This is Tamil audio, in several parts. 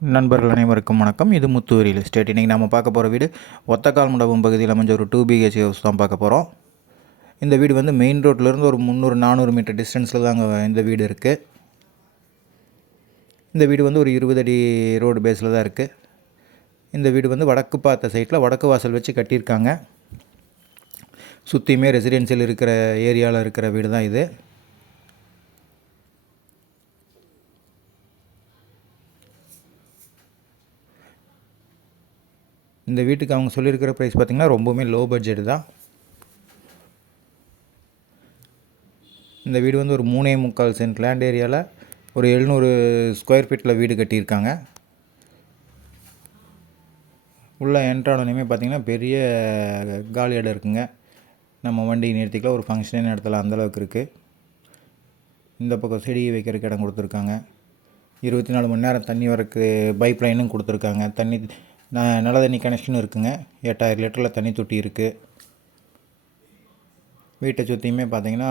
நண்பர்கள் அனைவருக்கும் வணக்கம். இது முத்து ரியல் எஸ்டேட். இன்றைக்கி நம்ம பார்க்க போகிற வீடு ஒத்தக்கால் மண்டபம் பகுதியில் அமைஞ்ச ஒரு 2 BHK ஹவுஸ் தான் பார்க்க போகிறோம். இந்த வீடு வந்து மெயின் ரோட்லேருந்து ஒரு 300-400 மீட்டர் டிஸ்டன்ஸில் தாங்க இந்த வீடு இருக்குது. இந்த வீடு வந்து ஒரு 20 அடி ரோடு பேஸில் தான் இருக்குது. இந்த வீடு வந்து வடக்கு பார்த்த சைட்டில் வடக்கு வாசல் வச்சு கட்டியிருக்காங்க. சுற்றியுமே ரெசிடென்சியல் இருக்கிற ஏரியாவில் இருக்கிற வீடு தான் இது. இந்த வீட்டுக்கு அவங்க சொல்லியிருக்கிற ப்ரைஸ் பார்த்திங்கன்னா ரொம்பவுமே லோ பட்ஜெட் தான். இந்த வீடு வந்து ஒரு 3.25 சென்ட் லேண்ட் ஏரியாவில் ஒரு 700 ஸ்கொயர் ஃபீட்டில் வீடு கட்டியிருக்காங்க. உள்ள என்ட்ரானோனையுமே பார்த்திங்கன்னா பெரிய காலி இடம் இருக்குங்க. நம்ம வண்டி நிறுத்திக்கலாம், ஒரு ஃபங்க்ஷனே நடத்தலாம், அந்தளவுக்கு இருக்குது. இந்த பக்கம் செடி வைக்கிறதுக்கு இடம் கொடுத்துருக்காங்க. 24 மணி நேரம் தண்ணி வரக்கு பைப் லைனும் கொடுத்துருக்காங்க. நல்ல தண்ணி கனெக்ஷனும் இருக்குங்க. 8000 லிட்டரில் தண்ணி தொட்டி இருக்குது. வீட்டை சுற்றியுமே பார்த்திங்கன்னா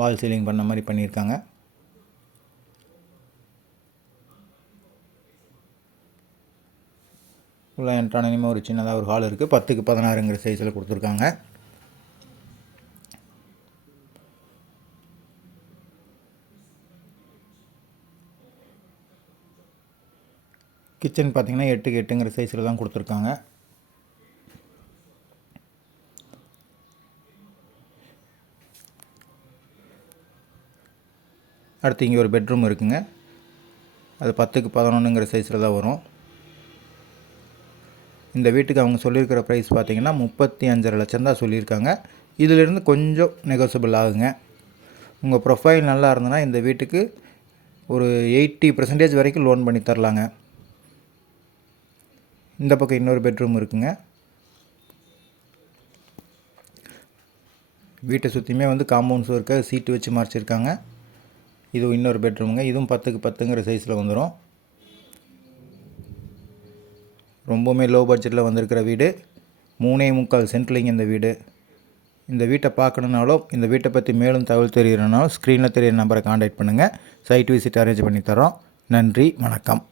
வால் சீலிங் பண்ண மாதிரி பண்ணியிருக்காங்க. உள்ள என்ட்ரானமே ஒரு சின்னதாக ஒரு ஹால் இருக்குது. 10க்கு 16ங்கிற சைஸில் கொடுத்துருக்காங்க. கிச்சன் பார்த்திங்கன்னா 8க்கு 8ங்கிற சைஸில் தான் கொடுத்துருக்காங்க. அடுத்து இங்கே ஒரு பெட்ரூம் இருக்குங்க. அது 10க்கு 11ங்கிற சைஸில் தான் வரும். இந்த வீட்டுக்கு அவங்க சொல்லியிருக்கிற ப்ரைஸ் பார்த்திங்கன்னா 35.5 லட்சம் தான் சொல்லியிருக்காங்க. இதிலிருந்து கொஞ்சம் நெகோசியபிள் ஆகுங்க. உங்கள் ப்ரொஃபைல் நல்லா இருந்ததுன்னா இந்த வீட்டுக்கு ஒரு 80% வரைக்கும் லோன் பண்ணி தரலாங்க. இந்த பக்கம் இன்னொரு பெட்ரூம் இருக்குங்க. வீட்டை சுற்றியுமே வந்து காம்பவுண்ட் சுவருக்கு சீட்டு வச்சு மறைச்சிருக்காங்க. இது இன்னொரு பெட்ரூமுங்க. இதுவும் 10க்கு 10ங்கிற சைஸில் வந்துடும். ரொம்பவுமே லோ பட்ஜெட்டில் வந்திருக்கிற வீடு. 3.25 சென்ட்லிங்க இந்த வீடு. இந்த வீட்டை பார்க்கணுன்னாலும் இந்த வீட்டை பற்றி மேலும் தகவல் தெரியணுன்னாலும் ஸ்க்ரீனில் தெரியிற நம்பரை கான்டாக்ட் பண்ணுங்கள். சைட் விசிட் அரேஞ்ச் பண்ணி தரோம். நன்றி, வணக்கம்.